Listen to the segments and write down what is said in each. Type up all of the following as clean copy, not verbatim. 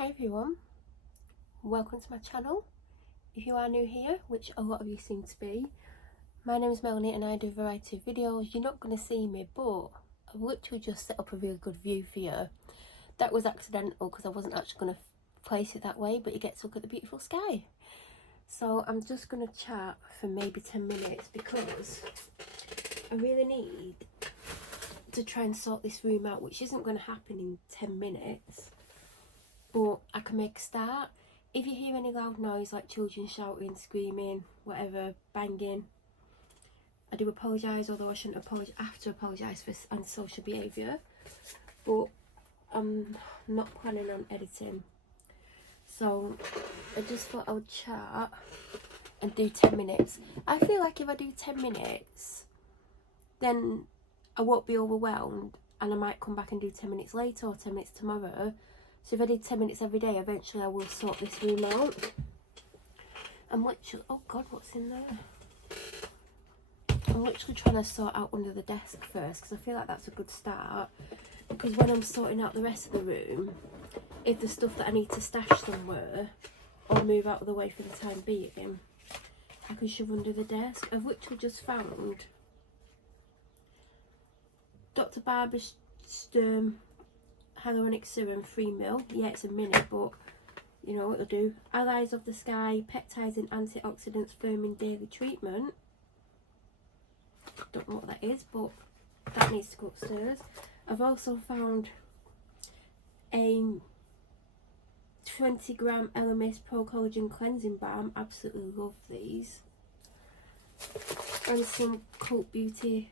Hi everyone, welcome to my channel. If you are new here, which a lot of you seem to be, my name is Melanie and I do a variety of videos. You're not going to see me, but I've literally just set up a really good view for you. That was accidental because I wasn't actually going to place it that way, but you get to look at the beautiful sky. So I'm just going to chat for maybe 10 minutes because I really need to try and sort this room out, which isn't going to happen in 10 minutes. But I can make a start. If you hear any loud noise like children shouting, screaming, whatever, banging, I do apologise, although I shouldn't have to apologise for antisocial behaviour. But I'm not planning on editing. So I just thought I would chat and do 10 minutes. I feel like if I do 10 minutes, then I won't be overwhelmed and I might come back and do 10 minutes later or 10 minutes tomorrow. So if I did 10 minutes every day, eventually I will sort this room out. I'm literally, oh God, what's in there? I'm literally trying to sort out under the desk first because I feel like that's a good start. Because when I'm sorting out the rest of the room, if there's stuff that I need to stash somewhere or move out of the way for the time being, I can shove under the desk. I've literally just found Dr. Barber's Sturm Hyaluronic Serum 3 ml. Yeah, it's a mini, but you know what it'll do. Allies of the Sky Peptides and Antioxidants Firming Daily Treatment. Don't know what that is, but that needs to go upstairs. I've also found a 20-gram LMS Pro Collagen Cleansing Balm. Absolutely love these. And some Cult Beauty.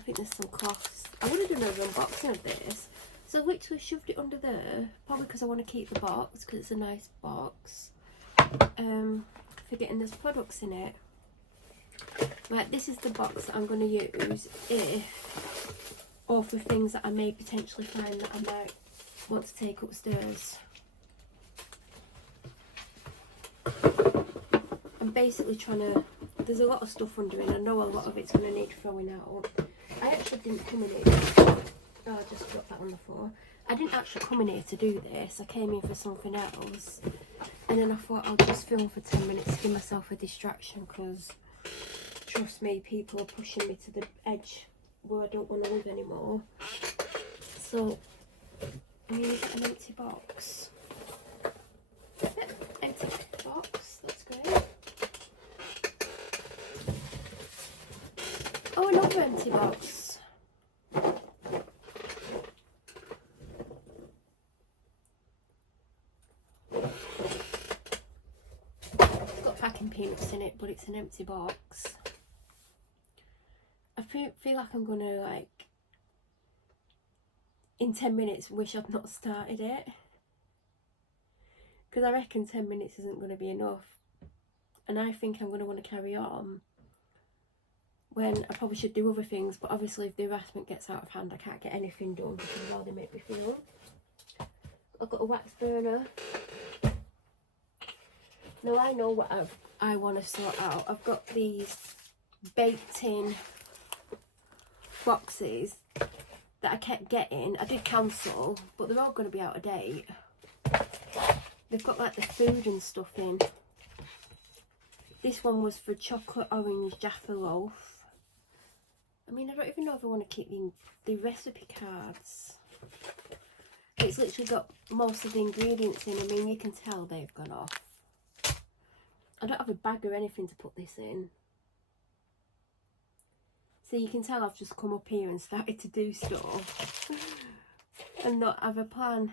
I think there's some cloths. I would have done an unboxing of this. So I literally shoved it under there, probably because I want to keep the box, because it's a nice box. Forgetting there's products in it. Right, this is the box that I'm going to use if, or for things that I may potentially find that I might want to take upstairs. I'm basically trying to, there's a lot of stuff under it, and I know a lot of it's going to need throwing out. I actually didn't come in here. Oh, I just dropped that on the floor. I didn't actually come in here to do this. I came in for something else. And then I thought I'll just film for 10 minutes to give myself a distraction because, trust me, people are pushing me to the edge where I don't want to live anymore. So, I'm going to get an empty box. Yep, empty box. That's great. Oh, another empty box. Packing peanuts in it, but it's an empty box. I feel like I'm gonna, like, in 10 minutes wish I'd not started it, because I reckon 10 minutes isn't going to be enough, and I think I'm going to want to carry on when I probably should do other things. But obviously if the harassment gets out of hand, I can't get anything done because of how they make me feel. I've got a wax burner. Now I know what I want to sort out. I've got these baked in boxes that I kept getting. I did cancel, but they're all going to be out of date. They've got like the food and stuff in. This one was for chocolate orange Jaffa loaf. I mean, I don't even know if I want to keep the recipe cards. It's literally got most of the ingredients in. I mean, you can tell they've gone off. I don't have a bag or anything to put this in. So you can tell I've just come up here and started to do stuff and not have a plan.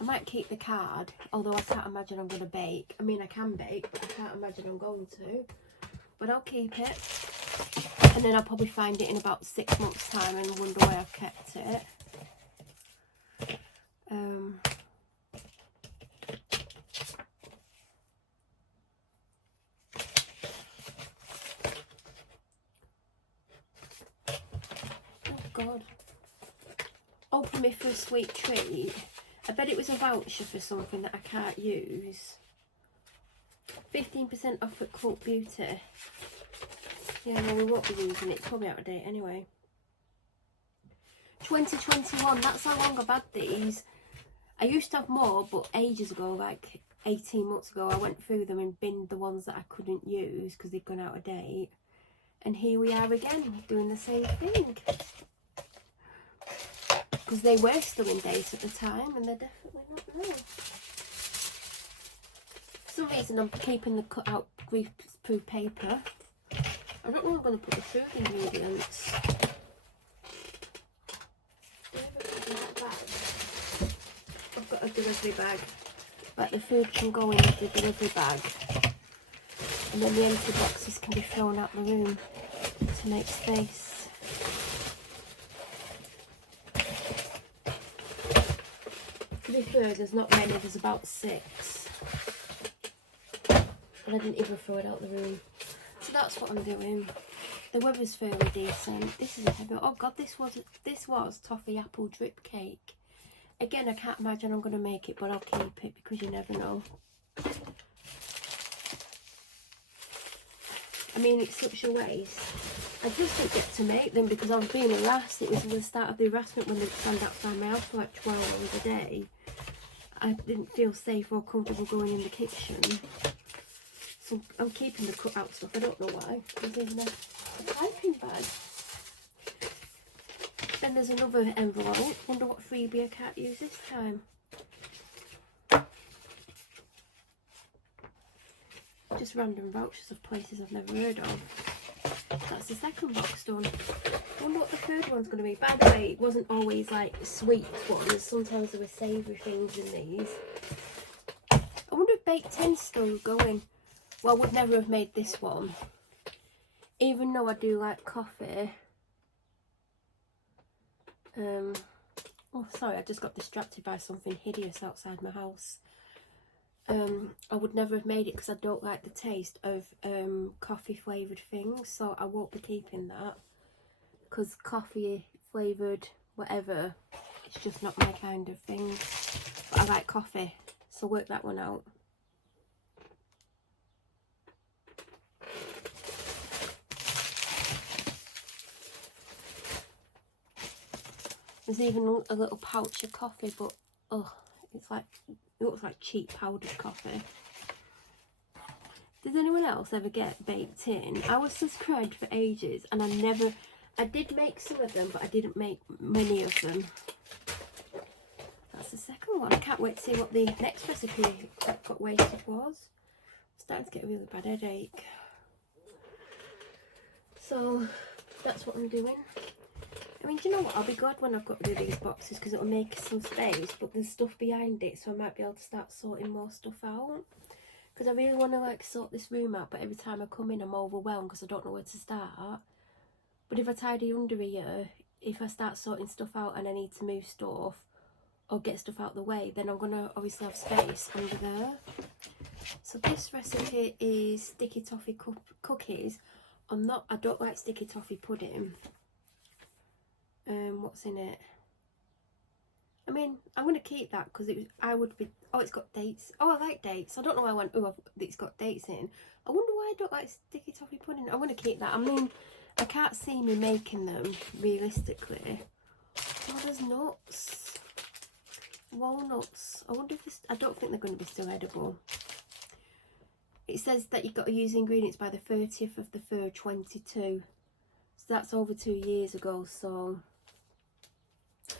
I might keep the card, although I can't imagine I'm going to bake. I mean, I can bake, but I can't imagine I'm going to. But I'll keep it. And then I'll probably find it in about 6 months' time and wonder why I've kept it. God. Open me for a sweet treat. I bet it was a voucher for something that I can't use. 15% off at Cult Beauty. Yeah, no, we won't be using it. It's probably out of date anyway. 2021, that's how long I've had these. I used to have more, but ages ago, like 18 months ago, I went through them and binned the ones that I couldn't use because they'd gone out of date. And here we are again, doing the same thing. Because they were still in date at the time, and they're definitely not now. For some reason, I'm keeping the cut out greaseproof paper. I don't know where I'm going to put the food ingredients. I've got a delivery bag. Like the food can go in the delivery bag. And then the empty boxes can be thrown out the room to make space. To be fair, there's not many, there's about 6. And I didn't even throw it out the room. So that's what I'm doing. The weather's fairly decent. This is a heavy. Oh god, this was toffee apple drip cake. Again, I can't imagine I'm going to make it, but I'll keep it because you never know. I mean, it's such a waste. I just didn't get to make them because I was being harassed. It was the start of the harassment when they stand outside my house for like 12 hours a day. I didn't feel safe or comfortable going in the kitchen. So I'm keeping the cut out stuff. I don't know why. There's even a piping bag. Then there's another envelope. Wonder what freebie I can't use this time. Just random vouchers of places I've never heard of. That's the second box done. Wonder what the third one's going to be. By the way, it wasn't always like sweet ones. Sometimes there were savoury things in these. I wonder if baked tin's still going. Well, I would never have made this one. Even though I do like coffee. Oh, sorry, I just got distracted by something hideous outside my house. I would never have made it because I don't like the taste of coffee flavoured things, so I won't be keeping that because coffee flavoured whatever, it's just not my kind of thing. But I like coffee, so work that one out. There's even a little pouch of coffee, but oh, it's like, it looks like cheap powdered coffee. Does anyone else ever get baked in? I was subscribed for ages and I did make some of them, but I didn't make many of them. That's the second one. I can't wait to see what the next recipe that got wasted was. I'm starting to get a really bad headache. So that's what I'm doing. I mean, do you know what? I'll be glad when I've got rid of these boxes because it'll make some space, but there's stuff behind it, so I might be able to start sorting more stuff out. Because I really want to like sort this room out, but every time I come in I'm overwhelmed because I don't know where to start. But if I tidy under here, if I start sorting stuff out and I need to move stuff or get stuff out of the way, then I'm going to obviously have space under there. So this recipe is sticky toffee cookies. I don't like sticky toffee pudding. What's in it? I mean, I'm going to keep that because oh, it's got dates. Oh, I like dates. I don't know why I went, oh, it's got dates in. I wonder why I don't like sticky toffee pudding. I'm going to keep that. I mean, I can't see me making them realistically. Oh, there's nuts. Walnuts. I wonder if this, I don't think they're going to be still edible. It says that you've got to use ingredients by the 30th of the 3rd, 22. So that's over 2 years ago, so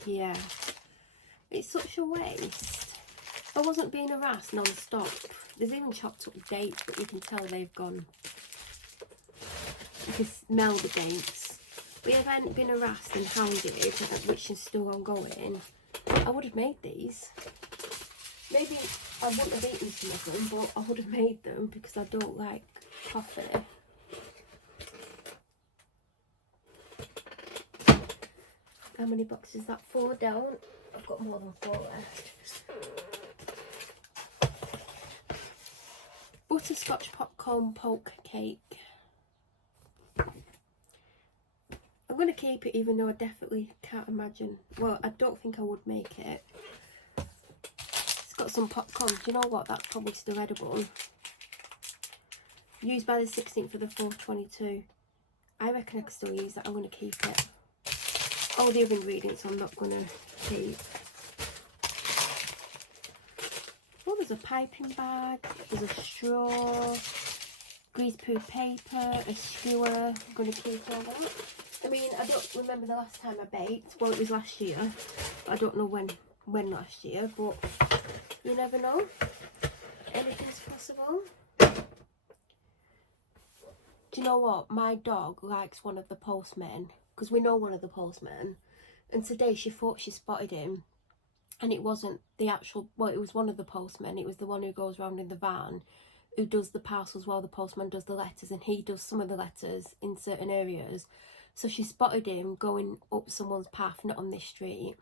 yeah. It's such a waste. I wasn't being harassed non-stop. There's even chopped up dates, but you can tell they've gone. You can smell the dates. But if I hadn't been harassed and hounded, which is still ongoing, I would have made these. Maybe I wouldn't have eaten some of them, but I would have made them because I don't like coffee. How many boxes is that? 4 down. I've got more than 4 left. Butterscotch popcorn poke cake. I'm going to keep it even though I definitely can't imagine. Well, I don't think I would make it. It's got some popcorn. Do you know what? That's probably still edible. Used by the 16th of the 4th, 22. I reckon I could still use that. I'm going to keep it. all the other ingredients I'm not going to keep. Oh, there's a piping bag, there's a straw, greaseproof paper, a skewer. I'm going to keep all that. I mean, I don't remember the last time I baked. Well, it was last year. I don't know when last year, but you never know. Anything's possible. Do you know what? My dog likes one of the postmen, because we know one of the postmen. And today she thought she spotted him. And it wasn't the actual, well, it was one of the postmen. It was the one who goes around in the van, who does the parcels while the postman does the letters. And he does some of the letters in certain areas. So she spotted him going up someone's path, not on this street.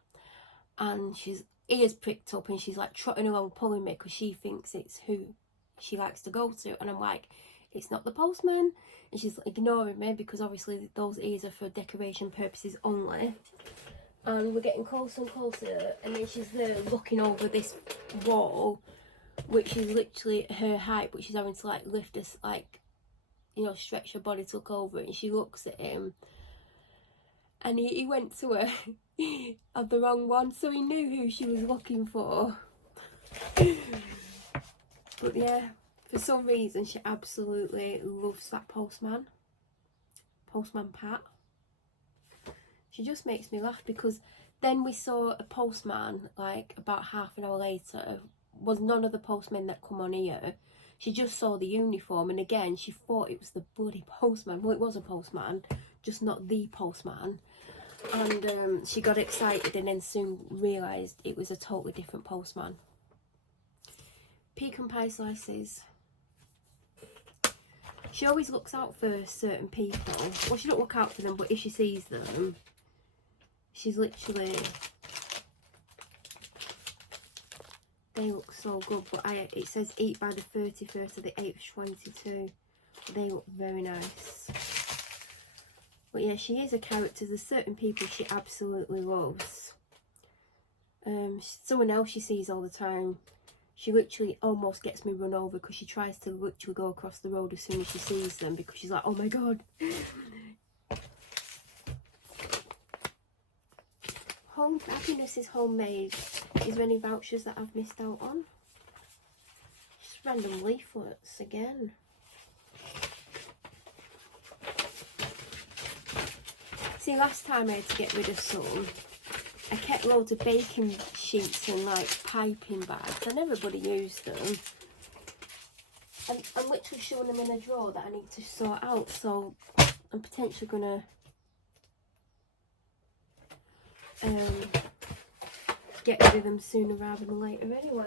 And she's ears pricked up and she's like trotting along, pulling me, because she thinks it's who she likes to go to. And I'm like, it's not the postman. And she's ignoring me because obviously those ears are for decoration purposes only. And we're getting closer and closer, and then she's there looking over this wall, which is literally her height, but she's having to like lift us, like, you know, stretch her body to look over it. And she looks at him, and he went to her of the wrong one, so he knew who she was looking for. But yeah, for some reason she absolutely loves that postman Pat. She just makes me laugh, because then we saw a postman like about half an hour later. Was none of the postmen that come on here. She just saw the uniform, and again she thought it was the bloody postman. Well, it was a postman, just not the postman. And she got excited and then soon realised it was a totally different postman. Pecan pie slices. She always looks out for certain people. Well, she don't look out for them, but if she sees them, she's literally, they look so good. But it says eat by the 31st of the 8th 22. They look very nice. But yeah, she is a character. There's certain people she absolutely loves. Someone else she sees all the time, she literally almost gets me run over, because she tries to literally go across the road as soon as she sees them, because she's like, oh my god. Home happiness is homemade. Is there any vouchers that I've missed out on? Just random leaflets again. See, last time I had to get rid of some. I kept loads of baking sheets and like piping bags, and everybody used them. And I'm literally showing them in a drawer that I need to sort out, so I'm potentially gonna get rid of them sooner rather than later anyway.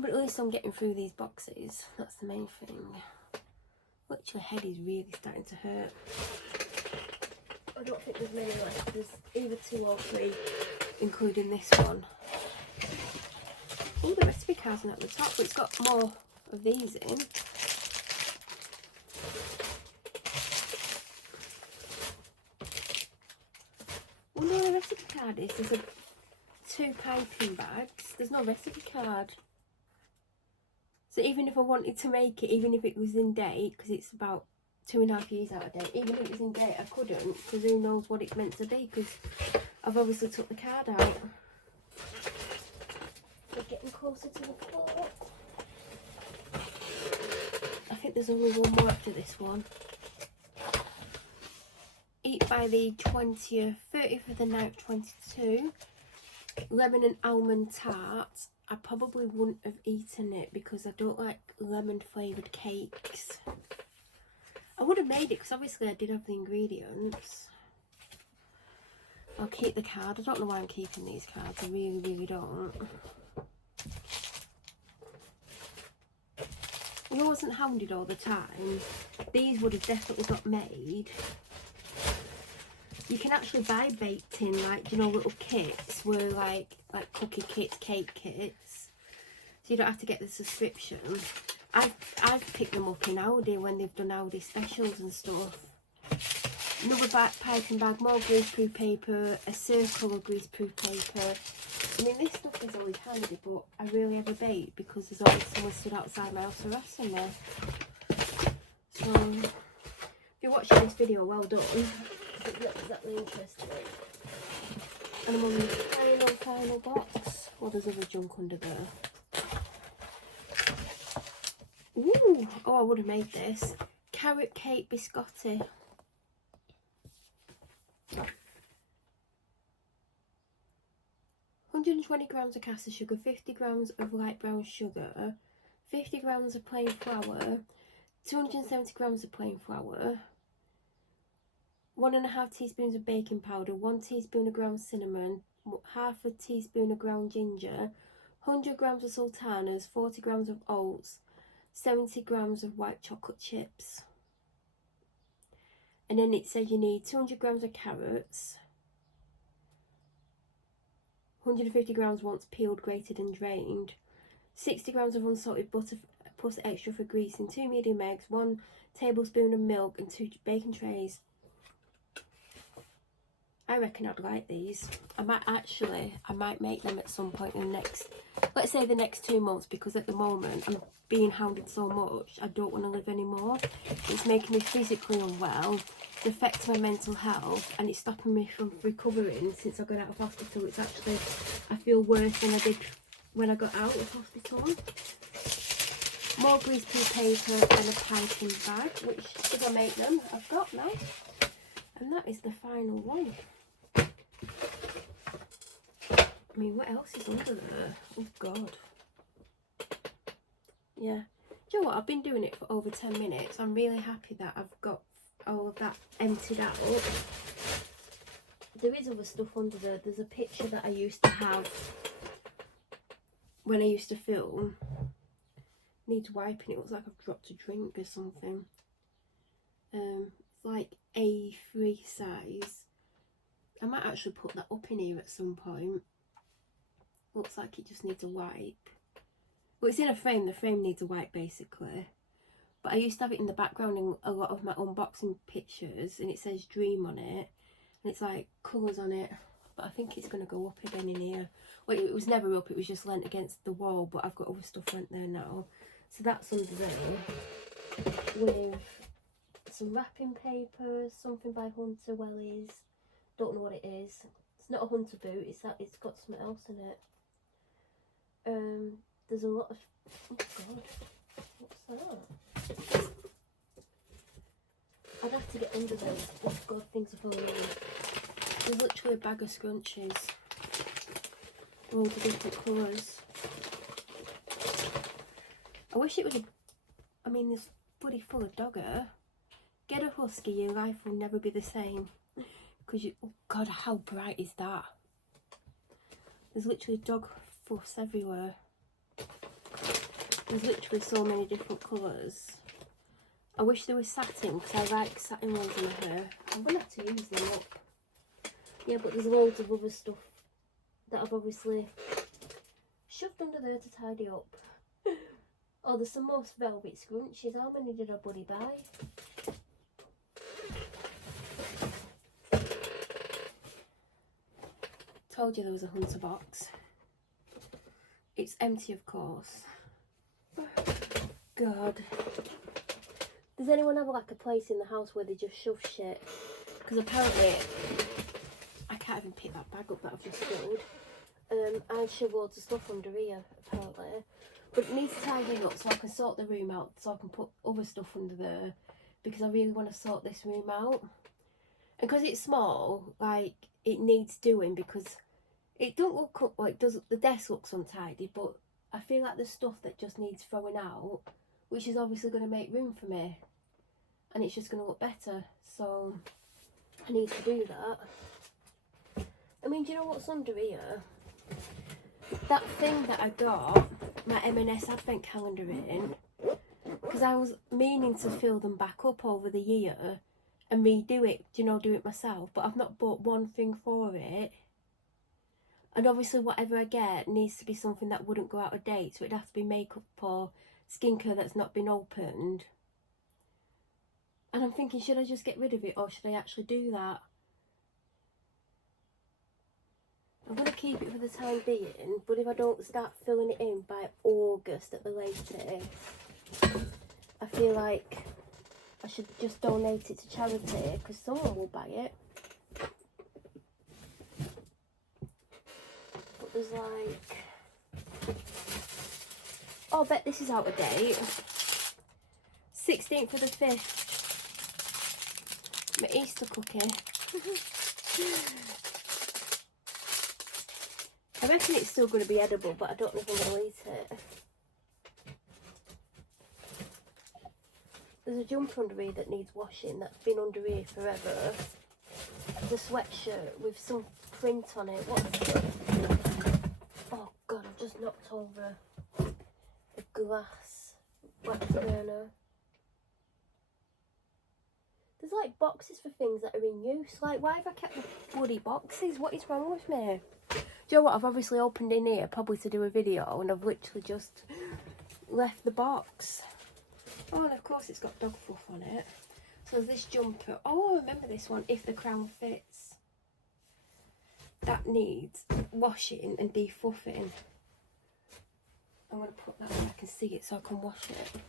But at least I'm getting through these boxes. That's the main thing. Which your head is really starting to hurt. I don't think there's many left. There's either 2 or 3, including this one. Oh, the recipe cards are at the top, but it's got more of these in. Oh no, the recipe card is. There's 2 piping bags. There's no recipe card. So even if I wanted to make it, even if it was in date, because it's about 2.5 years out of date, even if it was in date, I couldn't, because who knows what it's meant to be, because I've obviously took the card out. We're getting closer to the floor. I think there's only one more after this one. Eat by the 20th, 30th of the 9th, 22. Lemon and almond tart. I probably wouldn't have eaten it because I don't like lemon flavoured cakes. I would have made it because obviously I did have the ingredients. I'll keep the card. I don't know why I'm keeping these cards. I really, really don't. If I wasn't hounded all the time, these would have definitely got made. You can actually buy baked in, like, you know, little kits where like cookie kits, cake kits, so you don't have to get the subscription. I've picked them up in Aldi when they've done Aldi specials and stuff. Another piping bag, more greaseproof paper, a circle of greaseproof paper, I mean, this stuff is always handy, but I really have a bait because there's always someone stood outside my house harassing me. So, if you're watching this video, well done. It's not exactly interesting. And I'm on the final box. Well, there's other junk under there. Ooh! Oh, I would have made this. Carrot cake biscotti. 120 grams of caster sugar, 50 grams of light brown sugar, 50 grams of plain flour, 270 grams of plain flour, 1.5 teaspoons of baking powder, 1 teaspoon of ground cinnamon, half a teaspoon of ground ginger, 100 grams of sultanas, 40 grams of oats, 70 grams of white chocolate chips. And then it says you need 200 grams of carrots, 150 grams once peeled, grated and drained, 60 grams of unsalted butter plus extra for greasing, 2 medium eggs, 1 tablespoon of milk and 2 baking trays. I reckon I'd like these. I might make them at some point in the next, let's say the next 2 months, because at the moment I'm being hounded so much, I don't want to live anymore. It's making me physically unwell, it's affecting my mental health, and it's stopping me from recovering since I got out of hospital. It's actually, I feel worse than I did when I got out of hospital. More greaseproof paper and a piping bag, which, if I make them, I've got now. And that is the final one. I mean, what else is under there? Oh, God. Yeah. Do you know what? I've been doing it for over 10 minutes. I'm really happy that I've got all of that emptied out. There is other stuff under there. There's a picture that I used to have when I used to film. Needs wiping. It looks like I've dropped a drink or something. It's like A3 size. I might actually put that up in here at some point. Looks like it just needs a wipe. Well, it's in a frame. The frame needs a wipe basically. But I used to have it in the background in a lot of my unboxing pictures, and it says Dream on it, and it's like colours on it. But I think it's going to go up again in here. Well, it was never up. It was just lent against the wall. But I've got other stuff lent there now. So that's under there with some wrapping paper, something by Hunter Wellies. Don't know what it is. It's not a Hunter boot. It's got something else in it. There's a lot of, oh God, what's that? I'd have to get under those. Oh God, things are falling in. There's literally a bag of scrunchies. All the different colours. I wish it was I mean, this bloody full of dogger. Get a husky, your life will never be the same. Because you, oh God, how bright is that? There's literally dog fuss everywhere. There's literally so many different colours. I wish they were satin, because I like satin ones in my hair. I'm going to have to use them up. Yeah, but there's loads of other stuff that I've obviously shoved under there to tidy up. Oh, there's some more velvet scrunchies. How many did I bloody buy? Told you there was a Hunter box. It's empty, of course. God. Does anyone have like a place in the house where they just shove shit? Because apparently, I can't even pick that bag up that I've just filled. I shove loads of stuff under here, apparently. But it needs tidying up so I can sort the room out, so I can put other stuff under there. Because I really want to sort this room out. And because it's small, like, it needs doing, because it don't look up, like, the desk looks untidy, but I feel like there's stuff that just needs throwing out, which is obviously going to make room for me, and it's just going to look better, so I need to do that. I mean, do you know what's under here? That thing that I got, my M&S advent calendar in, because I was meaning to fill them back up over the year and redo it, do you know, do it myself, but I've not bought one thing for it. And obviously whatever I get needs to be something that wouldn't go out of date. So it'd have to be makeup or skincare that's not been opened. And I'm thinking, should I just get rid of it or should I actually do that? I'm going to keep it for the time being, but if I don't start filling it in by August at the latest, I feel like I should just donate it to charity, because someone will buy it. But there's like... Oh, I bet this is out of date. 16th of the 5th. My Easter cookie. I reckon it's still going to be edible, but I don't know if I'm going to eat it. There's a jumper under here that needs washing, that's been under here forever. There's a sweatshirt with some print on it. What's it? Oh god, I've just knocked over a glass wax burner. There's like boxes for things that are in use. Like, why have I kept the bloody boxes? What is wrong with me? Do you know what? I've obviously opened in here probably to do a video, and I've literally just left the box. Oh, and of course it's got dog fluff on it. So there's this jumper. Oh, I remember this one. If the crown fits. That needs washing and defluffing. I'm going to put that where I can see it so I can wash it.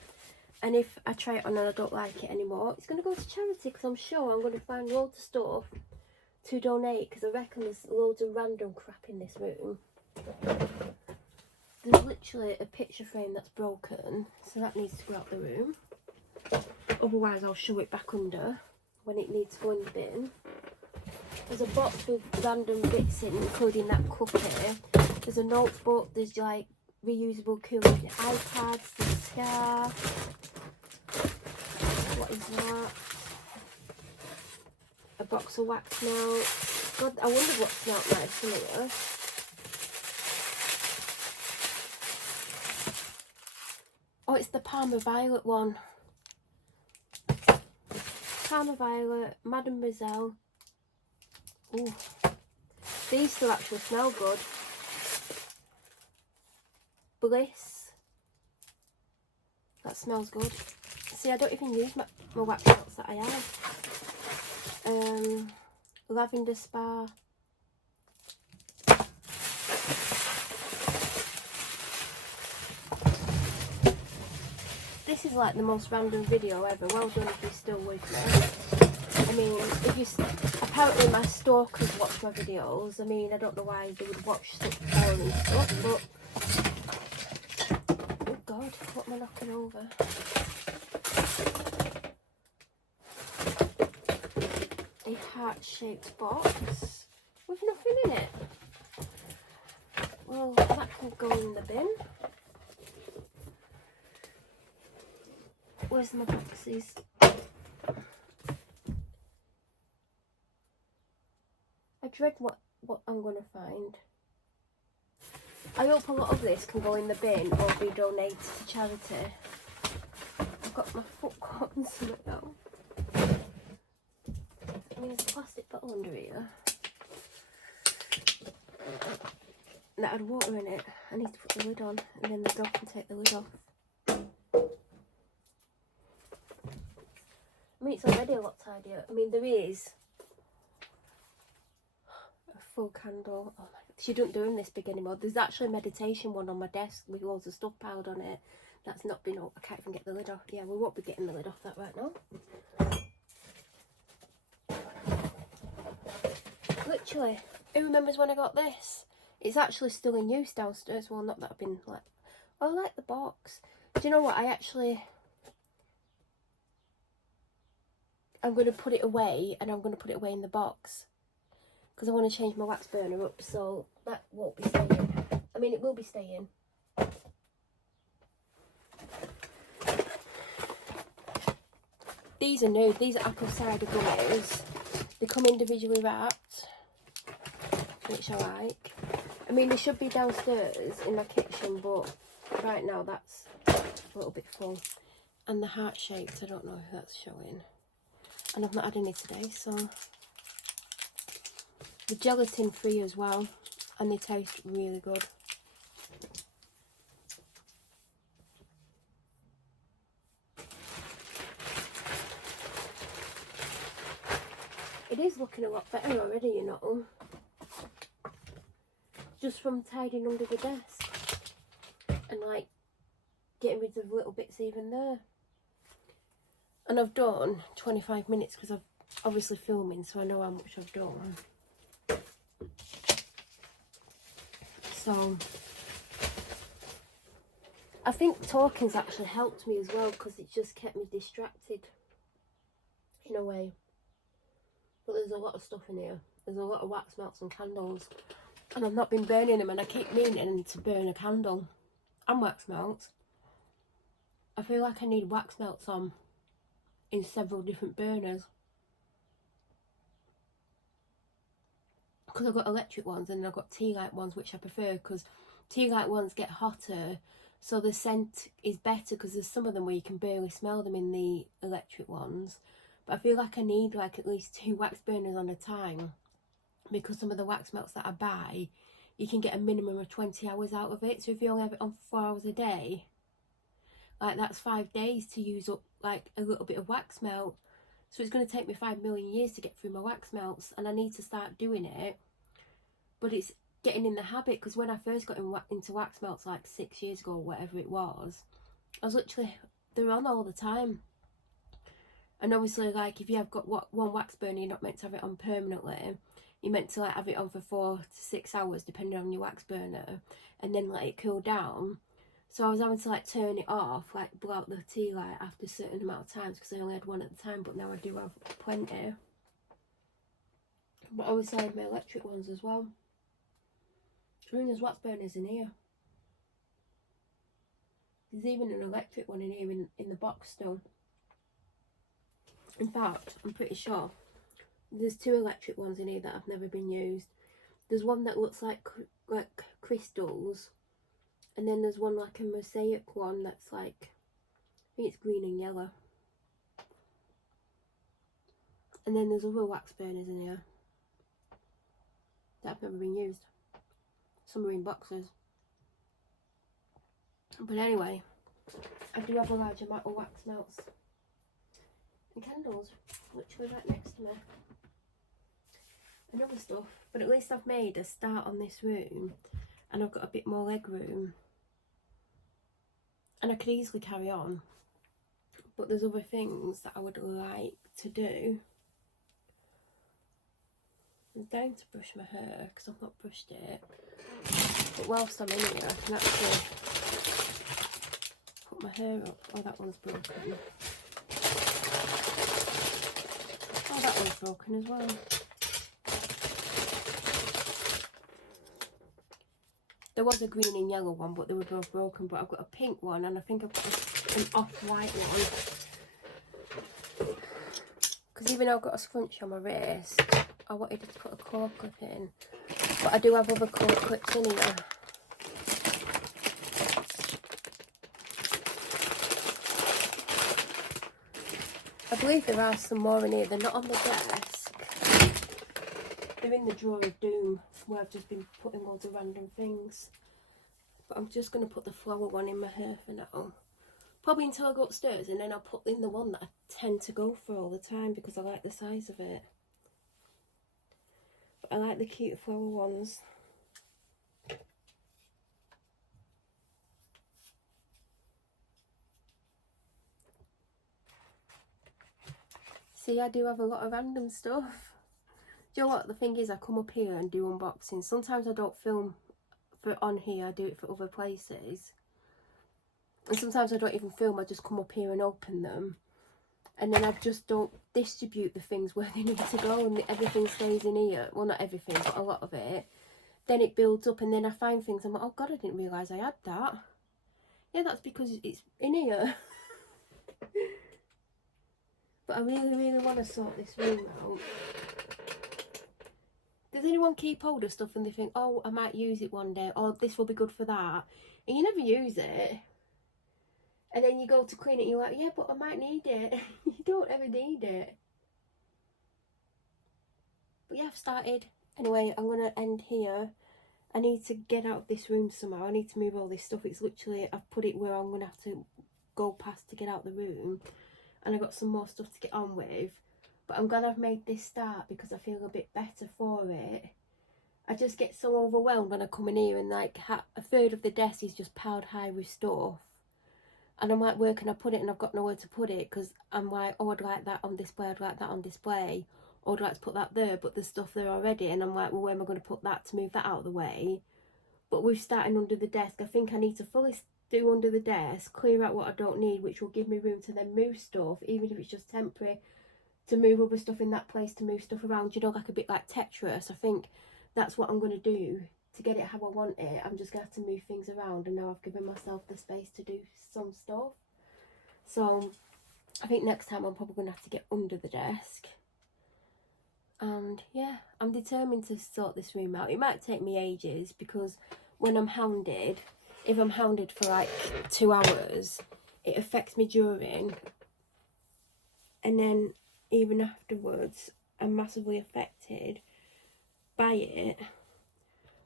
And if I try it on and I don't like it anymore, it's going to go to charity, because I'm sure I'm going to find loads of stuff to donate, because I reckon there's loads of random crap in this room. There's literally a picture frame that's broken, so that needs to go out the room. Otherwise I'll shove it back under when it needs to go in the bin. There's a box with random bits in, including that cookie. There's a notebook, there's like reusable cooling iPads, there's a scarf. What is that? A box of wax melts. God, I wonder what smelt nice here. Oh, it's the Parma Violet one. Parma Violet, Madame Rizal. Ooh. These still actually smell good. Bliss. That smells good. See, I don't even use my wax melts that I have. Lavender Spa. This is like the most random video ever. Well done if you're still with me. I mean, if you apparently my stalkers watch my videos. I mean, I don't know why they would watch such boring stuff, but oh god, what am I knocking over? A heart-shaped box with nothing in it. Well, that can go in the bin. Where's my boxes? I dread what I'm going to find. I hope a lot of this can go in the bin or be donated to charity. I've got my foot caught in something now. I mean, there's a plastic bottle under here that had water in it. I need to put the lid on, and then the dog can take the lid off. I mean, it's already a lot tidier. I mean, there is a full candle. Oh my god, she doesn't do them this big anymore. There's actually a meditation one on my desk with loads of stuff piled on it. That's not been up. I can't even get the lid off. Yeah, we won't be getting the lid off that right now. Literally, who remembers when I got this? It's actually still in use downstairs. Well, not that I've been like... Oh, I like the box. Do you know what? I'm going to put it away, and I'm going to put it away in the box. Because I want to change my wax burner up, so that won't be staying. I mean, it will be staying. These are new. These are apple cider gummies. They come individually wrapped, which I like. I mean, they should be downstairs in my kitchen, but right now that's a little bit full. And the heart-shaped, I don't know if that's showing. And I've not had any today, so... The gelatin free as well, and they taste really good. It is looking a lot better already, you know. just from tidying under the desk and like getting rid of little bits even there. And I've done 25 minutes because I've obviously filming, so I know how much I've done. So I think talking's actually helped me as well, because it's just kept me distracted in a way. But there's a lot of stuff in here. There's a lot of wax melts and candles, and I've not been burning them, and I keep meaning to burn a candle and wax melts. I feel like I need wax melts on in several different burners, because I've got electric ones and I've got tea light ones, which I prefer, because tea light ones get hotter, so the scent is better, because there's some of them where you can barely smell them in the electric ones. But I feel like I need like at least 2 wax burners on a time, because some of the wax melts that I buy, you can get a minimum of 20 hours out of it. So if you only have it on for 4 hours a day, like that's 5 days to use up like a little bit of wax melt. So it's going to take me 5 million years to get through my wax melts, and I need to start doing it. But it's getting in the habit, because when I first got into wax melts like 6 years ago, whatever it was, I was literally, they're on all the time. And obviously, like, if you have got one wax burner, you're not meant to have it on permanently. You're meant to like have it on for 4 to 6 hours depending on your wax burner, and then let it cool down. So I was having to like turn it off, like blow out the tea light after a certain amount of times, because I only had one at the time, but now I do have plenty. But obviously I have my electric ones as well. I mean, there's wax burners in here. There's even an electric one in here in the box still. In fact, I'm pretty sure there's 2 electric ones in here that have never been used. There's one that looks like crystals, and then there's one like a mosaic one that's like, I think it's green and yellow. And then there's other wax burners in here that have never been used. Some are in boxes. But anyway, I do have a large amount of wax melts and candles, literally right next to me, and other stuff. But at least I've made a start on this room, and I've got a bit more leg room, and I could easily carry on. But there's other things that I would like to do. I'm dying to brush my hair because I've not brushed it. But whilst I'm in here, I can actually put my hair up. Oh, that one's broken. Oh, that one's broken as well. There was a green and yellow one, but they were both broken. But I've got a pink one, and I think I've got an off-white one. Because even though I've got a scrunchie on my wrist, I wanted to put a claw clip in. But I do have other claw clips in here. I believe there are some more in here. They're not on the desk. They're in the drawer of doom, where I've just been putting loads of random things. But I'm just going to put the flower one in my hair for now. Probably until I go upstairs, and then I'll put in the one that I tend to go for all the time, because I like the size of it. But I like the cute flower ones. See, I do have a lot of random stuff. Do you know what? The thing is, I come up here and do unboxings. Sometimes I don't film for on here, I do it for other places. And sometimes I don't even film, I just come up here and open them. And then I just don't distribute the things where they need to go, and everything stays in here. Well, not everything, but a lot of it. Then it builds up, and then I find things, I'm like, oh God, I didn't realise I had that. Yeah, that's because it's in here. But I really, really want to sort this room out. Does anyone keep hold of stuff and they think, oh, I might use it one day, or this will be good for that, and you never use it? And then you go to clean it and you're like, yeah, but I might need it. You don't ever need it. But yeah, I've started. Anyway, I'm going to end here. I need to get out of this room somehow. I need to move all this stuff. It's literally, I've put it where I'm going to have to go past to get out the room. And I've got some more stuff to get on with. But I'm glad I've made this start, because I feel a bit better for it. I just get so overwhelmed when I come in here and like a third of the desk is just piled high with stuff. And I'm like, where can I put it? And I've got nowhere to put it because I'm like, oh, I'd like that on display, I'd like that on display. Or I'd like to put that there, but there's stuff there already. And I'm like, well, where am I going to put that to move that out of the way? But we're starting under the desk. I think I need to fully do under the desk, clear out what I don't need, which will give me room to then move stuff, even if it's just temporary, to move other stuff in that place, to move stuff around, you know, like a bit like Tetris. I think that's what I'm going to do to get it how I want it. I'm just going to have to move things around, and now I've given myself the space to do some stuff. So I think next time I'm probably going to have to get under the desk. And yeah, I'm determined to sort this room out. It might take me ages because when I'm hounded, if I'm hounded for like 2 hours, it affects me during, and then even afterwards I'm massively affected by it.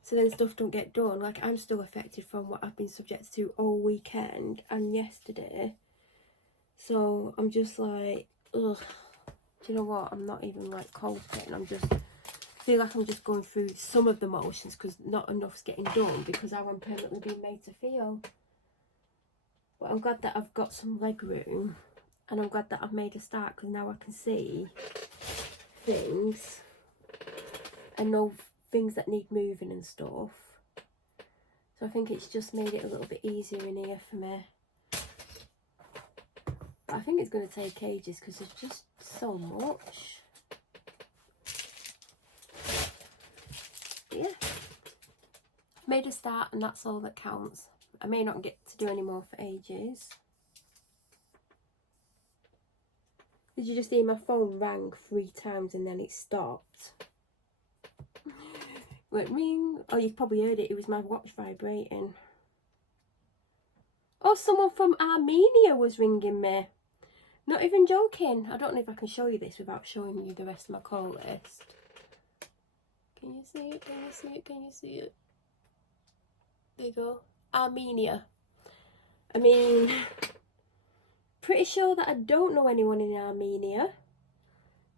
So then stuff don't get done. Like, I'm still affected from what I've been subjected to all weekend and yesterday. So I'm just like, ugh. Do you know what? I'm not even like concentrating. I'm just feel like I'm just going through some of the motions because not enough's getting done because how I'm permanently being made to feel. But I'm glad that I've got some leg room, and I'm glad that I've made a start because now I can see things and know things that need moving and stuff. So I think it's just made it a little bit easier in here for me. But I think it's going to take ages because there's just so much. But yeah, I've made a start and that's all that counts. I may not get to do any more for ages. Did you just hear my phone rang 3 times and then it stopped? Went ring. Oh, you probably heard it. It was my watch vibrating. Oh, someone from Armenia was ringing me. Not even joking. I don't know if I can show you this without showing you the rest of my call list. Can you see it? Can you see it? Can you see it? There you go. Armenia. I mean, pretty sure that I don't know anyone in Armenia.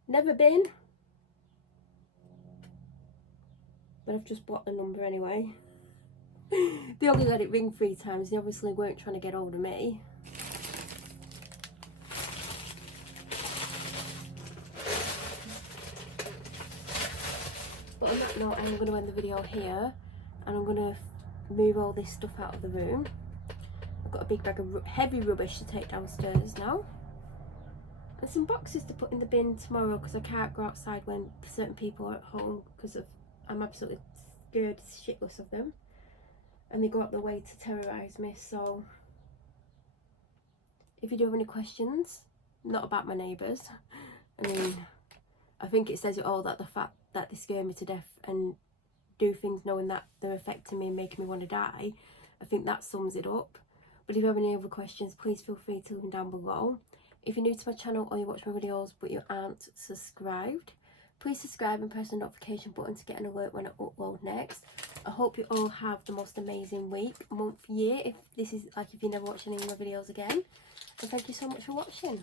Never been. But I've just blocked the number anyway. They only let it ring 3 times. They obviously weren't trying to get hold of me. But on that note, I'm going to end the video here. And I'm going to move all this stuff out of the room. I've got a big bag of heavy rubbish to take downstairs now. And some boxes to put in the bin tomorrow because I can't go outside when certain people are at home because I'm absolutely scared shitless of them. And they go out their way to terrorise me. So if you do have any questions, not about my neighbours, I mean, I think it says it all, that the fact that they scare me to death and do things knowing that they're affecting me and making me want to die, I think that sums it up. But if you have any other questions, please feel free to leave them down below. If you're new to my channel or you watch my videos but you aren't subscribed, please subscribe and press the notification button to get an alert when I upload next. I hope you all have the most amazing week, month, year, if this is like if you never watch any of my videos again. And thank you so much for watching.